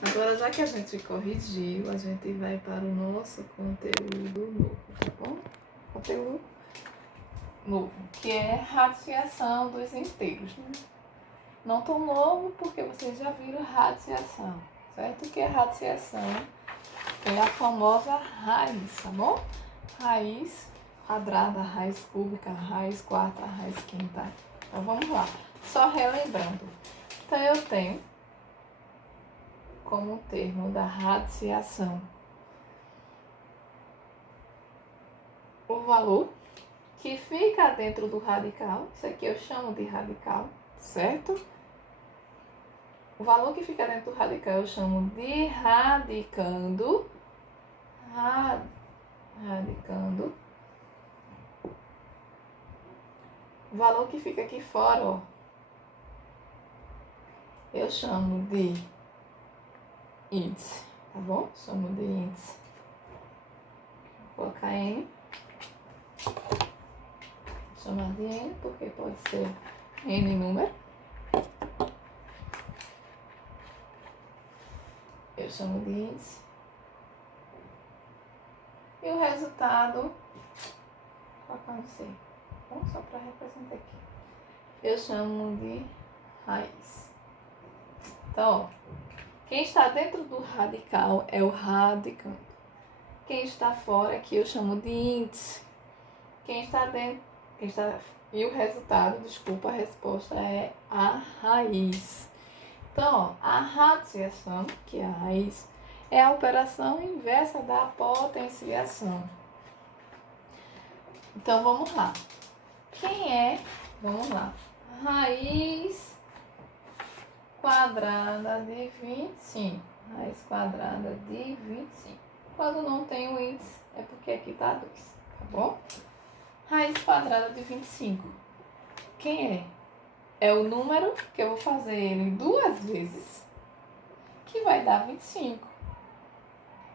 Agora, já que a gente corrigiu, a gente vai para o nosso conteúdo novo, tá bom? Conteúdo novo, que é radiciação dos inteiros, né? Não tão novo, porque vocês já viram radiciação, certo? O que é radiciação? É a famosa raiz, tá bom? Raiz quadrada, raiz cúbica, raiz quarta, raiz quinta. Então vamos lá. Só relembrando. Então eu tenho como termo da radiciação o valor que fica dentro do radical. Isso aqui eu chamo de radical, certo? O valor que fica dentro do radical eu chamo de radicando. Radicando. O valor que fica aqui fora, ó, eu chamo de índice, tá bom? Chamo de índice. Vou colocar N. Vou chamar de N, porque pode ser N número. Eu chamo de índice. E o resultado, vou colocar um C, bom? Só para representar aqui. Eu chamo de raiz. Então, ó, quem está dentro do radical é o radicando. Quem está fora aqui eu chamo de índice. E o resultado, desculpa, a resposta é a raiz. Então, ó, a radiciação, que é a raiz, é a operação inversa da potenciação. Então, vamos lá. Vamos lá, raiz quadrada de 25. Raiz quadrada de 25. Quando não tem o índice, é porque aqui tá 2, tá bom? Raiz quadrada de 25. Quem é? É o número que eu vou fazer ele 2 vezes, que vai dar 25.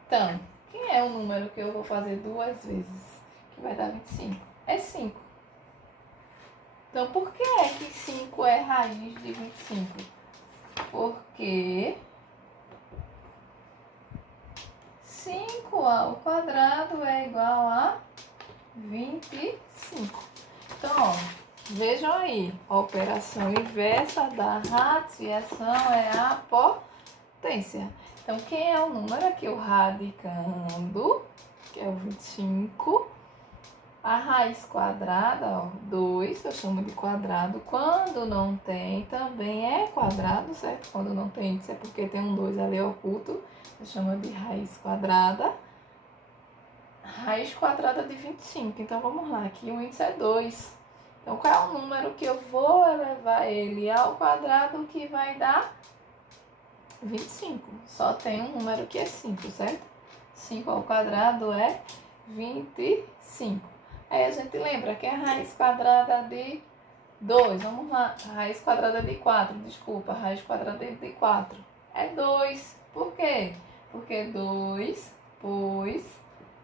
Então, quem é o número que eu vou fazer 2 vezes, que vai dar 25? É 5. Então, por que é que 5 é raiz de 25? Porque 5 ao quadrado é igual a 25. Então, ó, vejam aí, a operação inversa da radiciação é a potência. Então, quem é o número aqui? O radicando, que é o 25. A raiz quadrada, ó, 2, eu chamo de quadrado. Quando não tem, também é quadrado, certo? Quando não tem índice é porque tem um 2 ali oculto. Eu chamo de raiz quadrada. Raiz quadrada de 25. Então, vamos lá. Aqui o índice é 2. Então, qual é o número que eu vou elevar ele ao quadrado que vai dar 25? Só tem um número que é 5, certo? 5 ao quadrado é 25. Aí a gente lembra que é a raiz quadrada de 2. Vamos lá. Raiz quadrada de 4. Desculpa, raiz quadrada de 4. É 2. Por quê? Porque 2, pois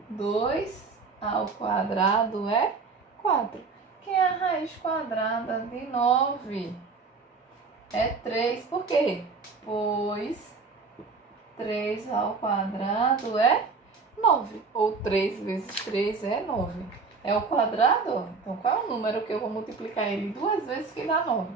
2 ao quadrado é 4. Que é a raiz quadrada de 9? É 3. Por quê? Pois 3 ao quadrado é 9. Ou 3 vezes 3 é 9. É o quadrado? Então, qual é o número que eu vou multiplicar ele 2 vezes que dá 9?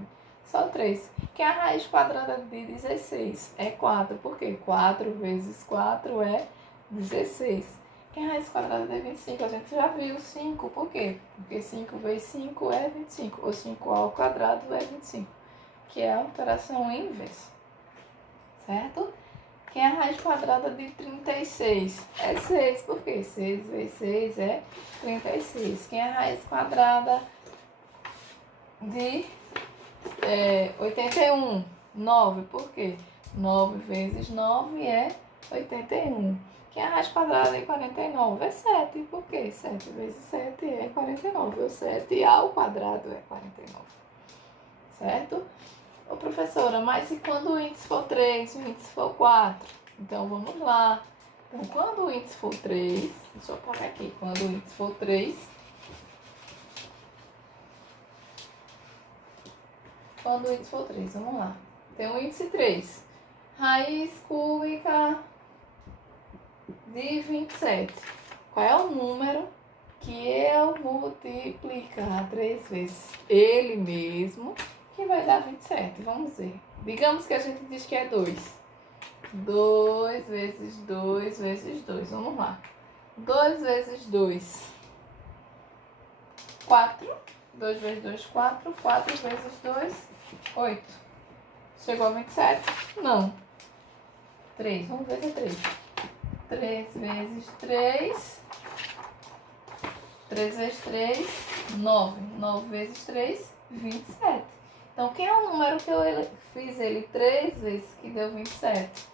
Só 3. Que é a raiz quadrada de 16? É 4. Por quê? 4 vezes 4 é 16. Que é a raiz quadrada de 25? A gente já viu 5. Por quê? Porque 5 vezes 5 é 25. Ou 5 ao quadrado é 25. Que é a operação inversa. Certo? Que é a raiz quadrada de 36? É 6. Por quê? 6 vezes 6 é 36. Que é a raiz quadrada de 81? 9. Por quê? 9 vezes 9 é 81. Que é a raiz quadrada de 49? É 7. Por quê? 7 vezes 7 é 49. Ou 7 ao quadrado é 49. Certo? Ô, professora, mas e quando o índice for 3, o índice for 4? Então, vamos lá. Então, quando o índice for 3, deixa eu apagar aqui. Quando o índice for 3, vamos lá. Tem o índice 3. Raiz cúbica de 27. Qual é o número que eu multiplicar 3 vezes ele mesmo, que vai dar 27? Vamos ver. Digamos que a gente diz que é 2. 2 vezes 2 vezes 2. Vamos lá. 2 vezes 2, 4. 2 vezes 2, 4. 4 vezes 2, 8. Chegou a 27? Não. 3. Vamos ver se é 3. 3 vezes 3. 3 vezes 3, 9. 9 vezes 3, 27. Então, quem é o número que eu fiz ele 3 vezes que deu 27?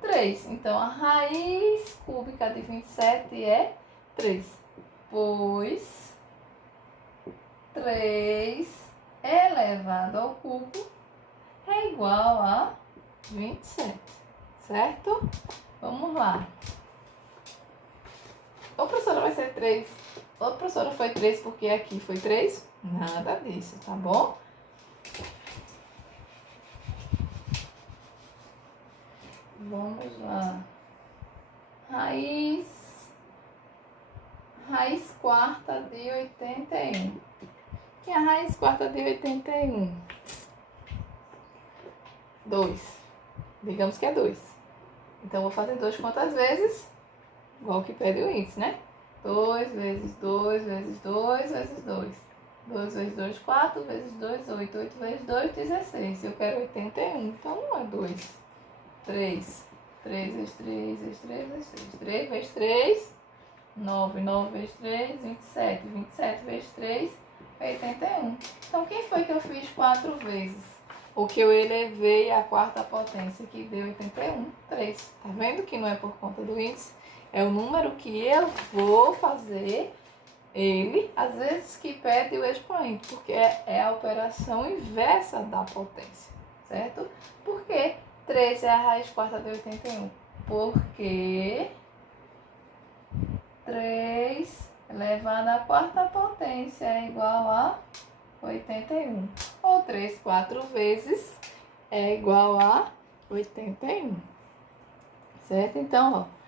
3. Então, a raiz cúbica de 27 é 3. Pois 3 elevado ao cubo é igual a 27. Certo? Vamos lá. Ou professora vai ser 3. Ou professora foi 3 porque aqui foi 3? Nada disso, tá bom? Vamos lá. Raiz quarta de 81. Que é a raiz quarta de 81? 2. Digamos que é 2. Então, vou fazer 2 quantas vezes? Igual que pede o índice, né? 2 vezes 2 vezes 2 vezes 2. 2 vezes 2, 4 vezes 2, 8. 8 vezes 2, 16. Eu quero 81, então não é 2. 3. 3 vezes 3 vezes 3 vezes 3. 3 vezes 3, 9. 9 vezes 3, 27. 27 vezes 3, 81. Então, quem foi que eu fiz 4 vezes? O que eu elevei à quarta potência, que deu 81, 3. Tá vendo que não é por conta do índice? É o número que eu vou fazer ele, às vezes que pede o expoente, porque é a operação inversa da potência, certo? Por que 3 é a raiz quarta de 81? Porque 3 elevado à quarta potência é igual a 81. Ou 3, 4 vezes é igual a 81. Certo? Então, ó.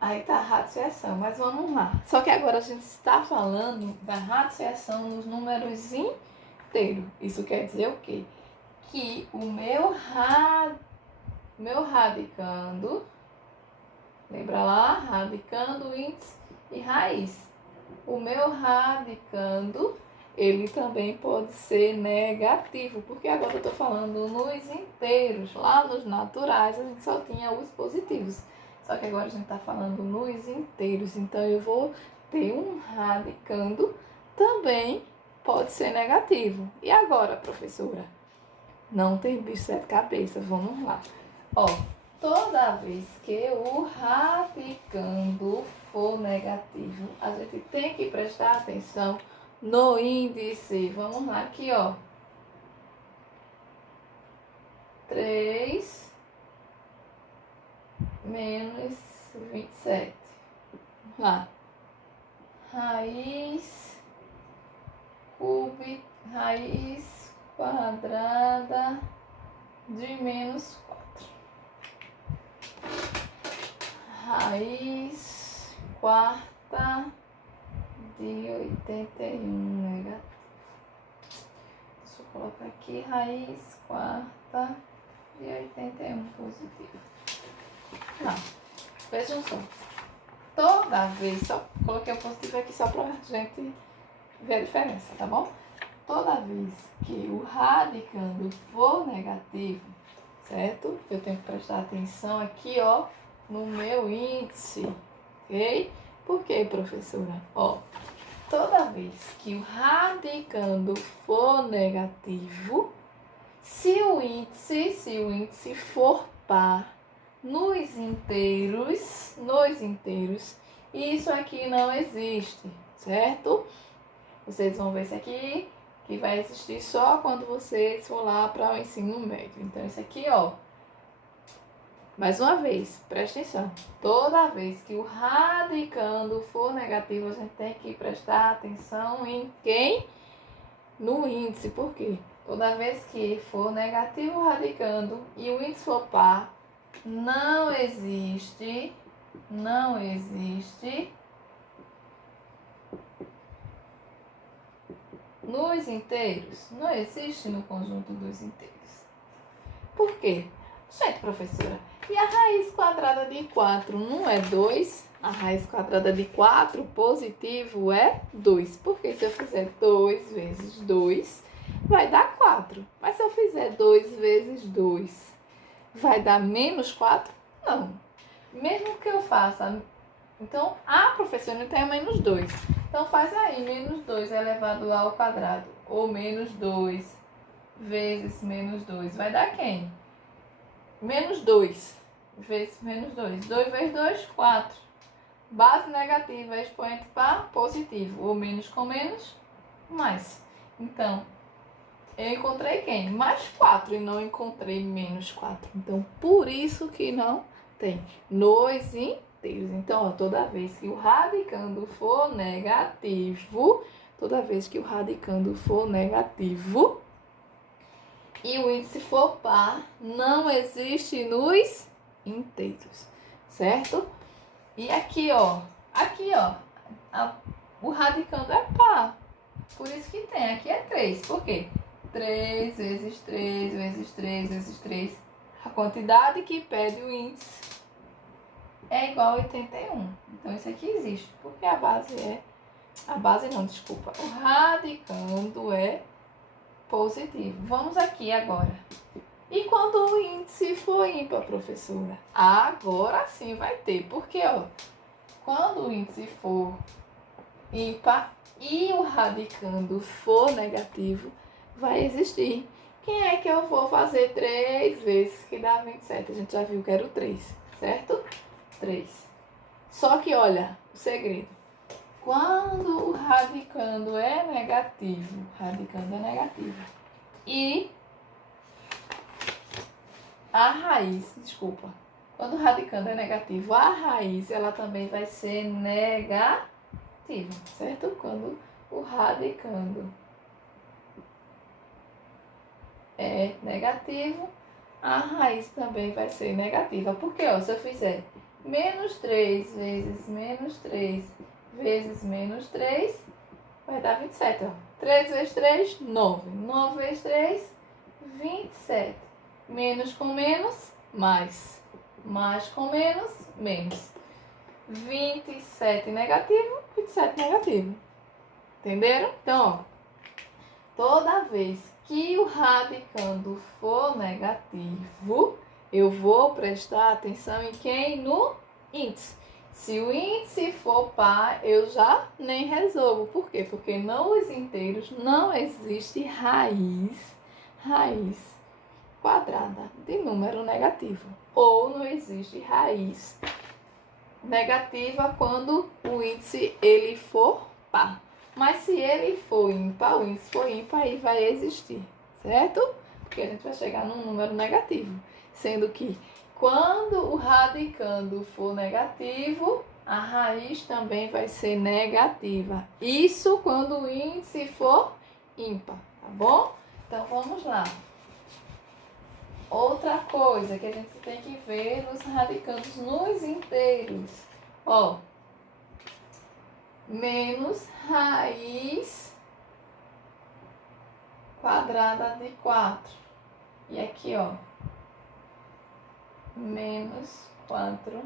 Aí tá a radiciação, mas vamos lá. Só que agora a gente está falando da radiciação nos números inteiros. Isso quer dizer o quê? Que o meu radicando, lembra lá? Radicando, índice e raiz. O meu radicando, ele também pode ser negativo, porque agora eu estou falando nos inteiros. Lá nos naturais a gente só tinha os positivos. Só que agora a gente está falando nos inteiros. Então eu vou ter um radicando, também pode ser negativo. E agora, professora? Não tem bicho sete cabeças. Vamos lá. Ó, toda vez que o radicando for negativo, a gente tem que prestar atenção no índice. Vamos lá, aqui, ó. 3 menos 27. Vamos lá. Raiz quadrada de menos 4. Raiz quarta de 81 negativo. Deixa eu colocar aqui, raiz quarta de 81 positivo. Não, vejam só. Toda vez, só coloquei o positivo aqui só pra gente ver a diferença, tá bom? Toda vez que o radicando for negativo, certo? Eu tenho que prestar atenção aqui, ó, no meu índice, ok? Por quê, professora? Ó, toda vez que o radicando for negativo, se o índice for par nos inteiros, isso aqui não existe, certo? Vocês vão ver isso aqui, que vai existir só quando vocês for lá para o ensino médio. Então, isso aqui, ó, mais uma vez, presta atenção. Toda vez que o radicando for negativo, a gente tem que prestar atenção em quem? No índice. Por quê? Toda vez que for negativo radicando e o índice for par, não existe nos inteiros, não existe no conjunto dos inteiros. Por quê? Gente, professora, e a raiz quadrada de 4 não é 2? A raiz quadrada de 4 positivo é 2. Porque se eu fizer 2 vezes 2, vai dar 4. Mas se eu fizer 2 vezes 2, vai dar menos 4? Não. Mesmo que eu faça... Então, professora, então é menos 2. Então, faz aí, menos 2 elevado ao quadrado. Ou menos 2 vezes menos 2. Vai dar quem? Menos 2 vezes menos 2. 2 vezes 2, 4. Base negativa, expoente par positivo. Ou menos com menos, mais. Então, eu encontrei quem? Mais 4 e não encontrei menos 4. Então, por isso que não tem nos inteiros. Então, ó, toda vez que o radicando for negativo, e o índice for par, não existe nos inteiros, certo? E aqui, ó, o radicando é par. Por isso que tem, aqui é 3. Por quê? 3 vezes 3 vezes 3 vezes 3. A quantidade que pede o índice é igual a 81. Então, isso aqui existe, porque o radicando é positivo. Vamos aqui agora. E quando o índice for ímpar, professora? Agora sim vai ter, porque, ó, quando o índice for ímpar e o radicando for negativo, vai existir. Quem é que eu vou fazer 3 vezes que dá 27? A gente já viu que era o 3, certo? 3. Só que, olha, o segredo. Quando o radicando é negativo, e a raiz, quando o radicando é negativo, a raiz, ela também vai ser negativa, certo? Quando o radicando é negativo, a raiz também vai ser negativa. Porque, ó, se eu fizer menos 3 vezes menos 3 vezes menos 3, vai dar 27, ó. 3 vezes 3, 9. 9 vezes 3, 27. Menos com menos, mais. Mais com menos, menos. 27 negativo, 27 negativo. Entenderam? Então, ó, toda vez que o radicando for negativo, eu vou prestar atenção em quem? No índice. Se o índice for par, eu já nem resolvo. Por quê? Porque nos inteiros não existe raiz quadrada de número negativo. Ou não existe raiz negativa quando o índice ele for par. Mas se ele for ímpar, o índice for ímpar, aí vai existir, certo? Porque a gente vai chegar num número negativo. Sendo que quando o radicando for negativo, a raiz também vai ser negativa. Isso quando o índice for ímpar, tá bom? Então, vamos lá. Outra coisa que a gente tem que ver nos radicandos nos inteiros. Ó, menos raiz quadrada de 4. E aqui, ó, menos 4,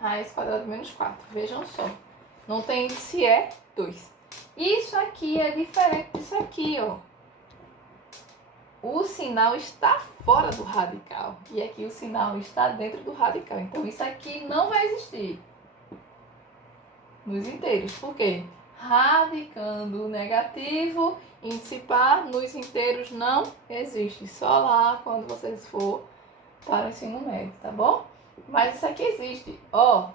raiz quadrada de menos 4. Vejam só, não tem índice, é 2. Isso aqui é diferente disso aqui, ó. O sinal está fora do radical. E aqui o sinal está dentro do radical. Então, isso aqui não vai existir nos inteiros. Por quê? Radicando negativo, índice par, nos inteiros não existe. Só lá quando vocês for para o ensino médio, tá bom? Mas isso aqui existe. Ó,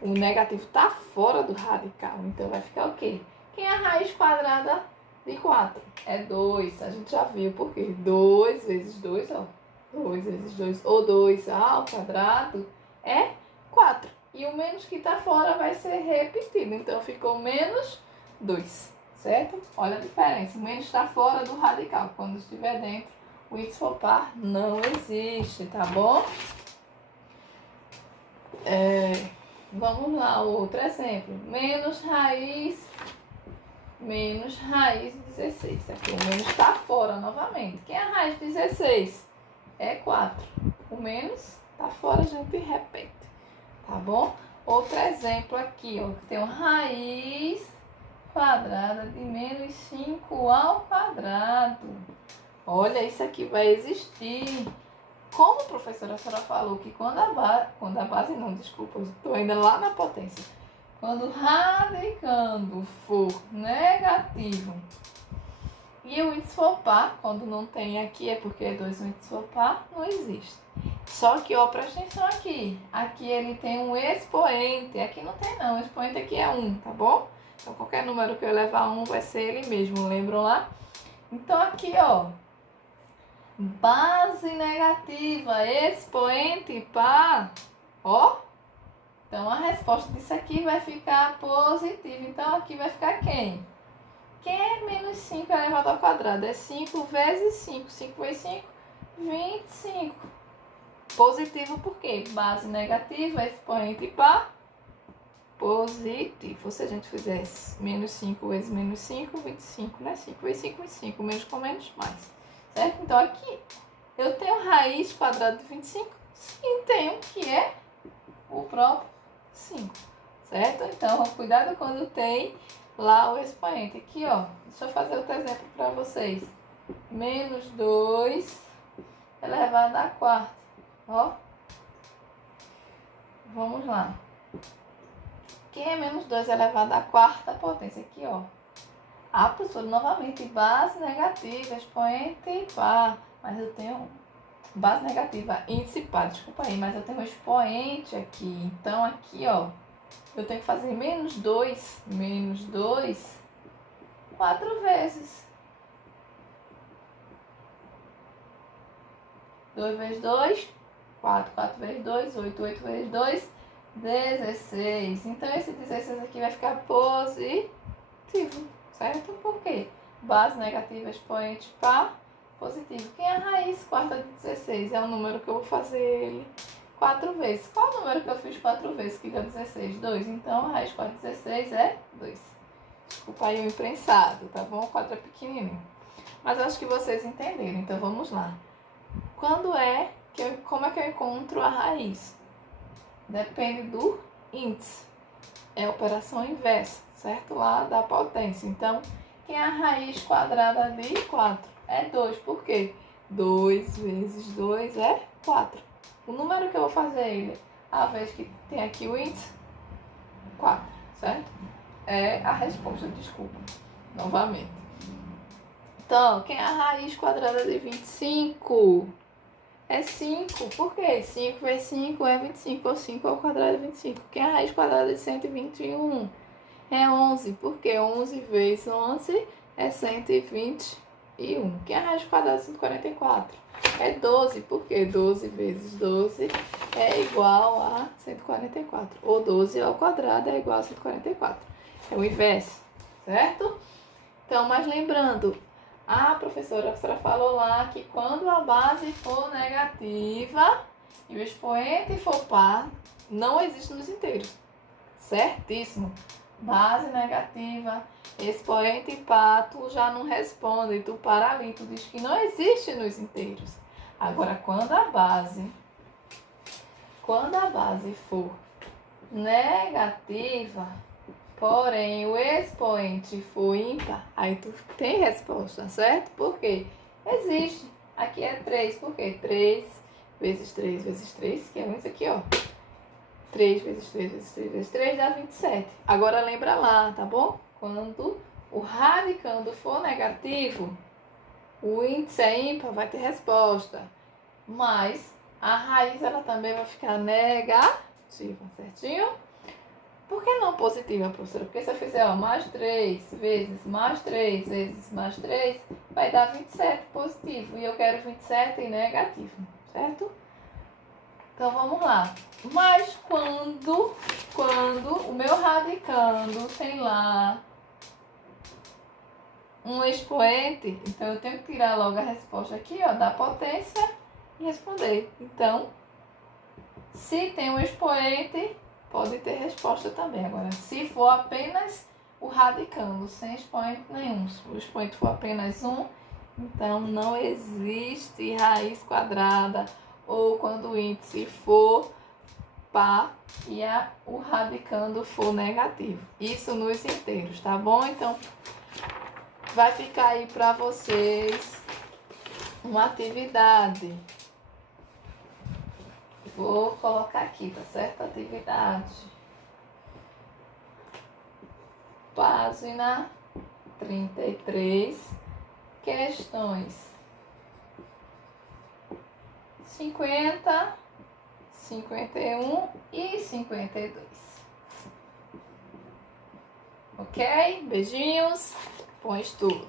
o negativo está fora do radical. Então, vai ficar o quê? Quem é a raiz quadrada de 4? É 2. A gente já viu por quê? 2 vezes 2, ó. 2 vezes 2, ou 2 ao quadrado, é 4. E o menos que está fora vai ser repetido. Então, ficou menos 2, certo? Olha a diferença. O menos está fora do radical. Quando estiver dentro, o índice for par não existe, tá bom? Vamos lá, outro exemplo. Menos raiz 16. Aqui o menos está fora novamente. Quem é a raiz de 16? É 4. O menos está fora, a gente repete. Tá bom? Outro exemplo aqui, ó. Tem uma raiz quadrada de menos 5 ao quadrado. Olha, isso aqui vai existir. Como a professora Sara falou que quando a base não, desculpa, eu estou ainda lá na potência. Quando o radicando for negativo e o índice for par, quando não tem aqui é porque é 2, o índice for par, não existe. Só que, ó, presta atenção aqui. Aqui ele tem um expoente, aqui não tem não, o expoente aqui é 1, tá bom? Então qualquer número que eu levar a 1 vai ser ele mesmo, lembram lá? Então aqui, ó, base negativa, expoente par, ó. Então, a resposta disso aqui vai ficar positiva. Então, aqui vai ficar quem? Quem é menos 5 elevado ao quadrado? É 5 vezes 5. 5 vezes 5, 25. Positivo por quê? Base negativa, expoente par, positivo. Se a gente fizesse menos 5 vezes menos 5, 25, né? 5 vezes 5, 25. Menos com menos, mais. Certo? Então, aqui eu tenho raiz quadrada de 25. Sim, tenho, que é o próprio 5, certo? Então, cuidado quando tem lá o expoente. Aqui, ó, deixa eu fazer outro exemplo para vocês. Menos 2 elevado à quarta, ó. Vamos lá. Quem é menos 2 elevado à quarta potência? Aqui, ó. Ah, professor, novamente, base negativa, expoente par. Mas eu tenho base negativa, índice par, desculpa aí, mas eu tenho um expoente aqui. Então, aqui, ó, eu tenho que fazer menos 2, 4 vezes. 2 vezes 2, 4. 4 vezes 2, 8. 8 vezes 2, 16. Então, esse 16 aqui vai ficar positivo, certo? Por quê? Base negativa, expoente par, positivo. Quem é a raiz quarta de 16? É o número que eu vou fazer ele 4 vezes. Qual o número que eu fiz 4 vezes que deu 16? 2. Então, a raiz 4 de 16 é 2. Desculpa aí o imprensado, tá bom? O 4 é pequenininho. Mas eu acho que vocês entenderam. Então, vamos lá. Como é que eu encontro a raiz? Depende do índice. É a operação inversa, certo? Lá da potência. Então, quem é a raiz quadrada de 4? É 2. Por quê? 2 vezes 2 é 4. O número que eu vou fazer ele, a vez que tem aqui o índice, 4, certo? É a resposta, desculpa. Novamente. Então, quem é a raiz quadrada de 25? É 5. Por quê? 5 vezes 5 é 25. Ou 5 ao quadrado é 25. Quem é a raiz quadrada de 121? É 11. Por quê? 11 vezes 11 é 121. Quem é a raiz quadrada de 144? É 12. Por quê? 12 vezes 12 é igual a 144. Ou 12 ao quadrado é igual a 144. É o inverso, certo? Então, mas lembrando, a professora falou lá que quando a base for negativa e o expoente for par, não existe nos inteiros. Certíssimo. Base negativa, expoente par, tu já não responde, tu para ali, tu diz que não existe nos inteiros. Agora, quando a base for negativa, porém o expoente for ímpar, aí tu tem resposta, certo? Por quê? Existe. Aqui é 3, por quê? 3 vezes 3 vezes 3, que é isso aqui, ó. 3 vezes 3 vezes 3 vezes 3 dá 27. Agora lembra lá, tá bom? Quando o radicando for negativo, o índice é ímpar, vai ter resposta. Mas a raiz ela também vai ficar negativa, certinho? Por que não positiva, professora? Porque se eu fizer mais 3 vezes mais 3 vezes mais 3, vai dar 27 positivo. E eu quero 27 negativo, certo? Então vamos lá. Mas quando o meu radicando tem lá um expoente, então eu tenho que tirar logo a resposta aqui, ó, da potência e responder. Então, se tem um expoente, pode ter resposta também. Agora, se for apenas o radicando, sem expoente nenhum, se o expoente for apenas 1, então não existe raiz quadrada, ou quando o índice for par e o radicando for negativo. Isso nos inteiros, tá bom? Então, vai ficar aí para vocês uma atividade. Vou colocar aqui, tá certo? Atividade. Página 33, questões 50, 51 e 52. Ok? Beijinhos. Bom estudo.